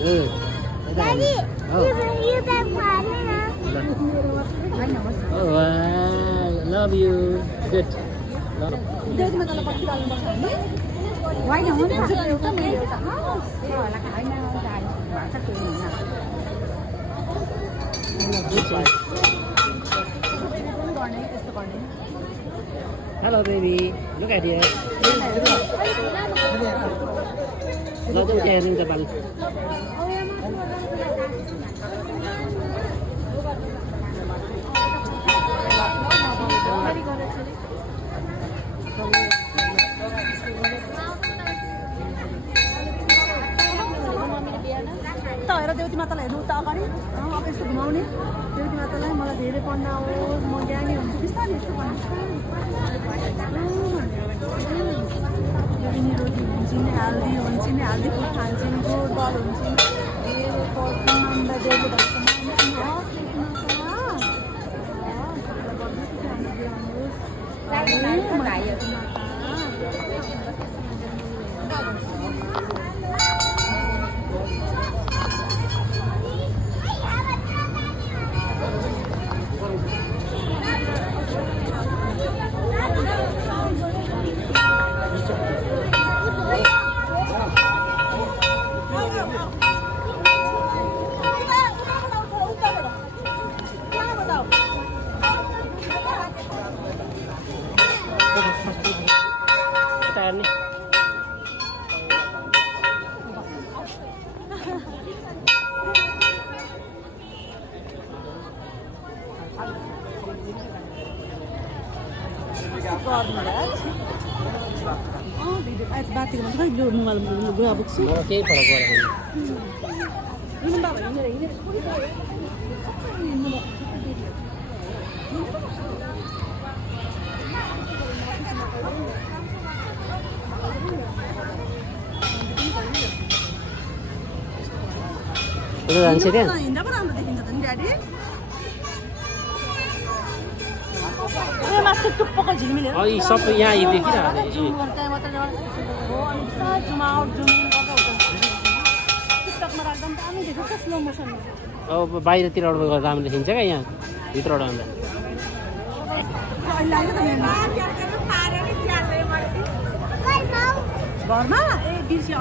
Good. Daddy, Oh. you back partner. Oh, love you. Good. Love. Why no? एउटा मैले एउटा होइन भाषा केही होइन गर्ने त्यस्तो गर्ने Hello, baby. Look at here. Lo tôi chơi lên tập bắn. हेर देउती मातालाई हेर्नु उता अगाडि अब यस्तो घुमाउने देउती मातालाई मलाई धेरै पढ्न आओस् म ज्ञानी हुन्छु बिस्तारै यस्तो भन्नु रोटी हुन्छन् हेल्दी हुन्छन् हेल्दी फुड खान्छन् गुड बल हुन्छन् धेरै पढ्छन् अन्त देउले बातीको मात्रै यो मोबाइलमा गुवा बोक्छु मलाई केही फरक परेन जान्छ त्यहाँ हिँड्दा पो राम्रो देखिन्छ त नि ड्याडी मासु टुप्पोको झिलमिल यी सबै यहाँ यी देखिरहेको छ टिकटकमा राख्दा पनि दामी देख्छ स्लो मोसनमा अब बाहिरतिरबाट गर्दा राम्रो देखिन्छ क्या यहाँ भित्रबाट आउँदा घरमा ए बिर्स्यो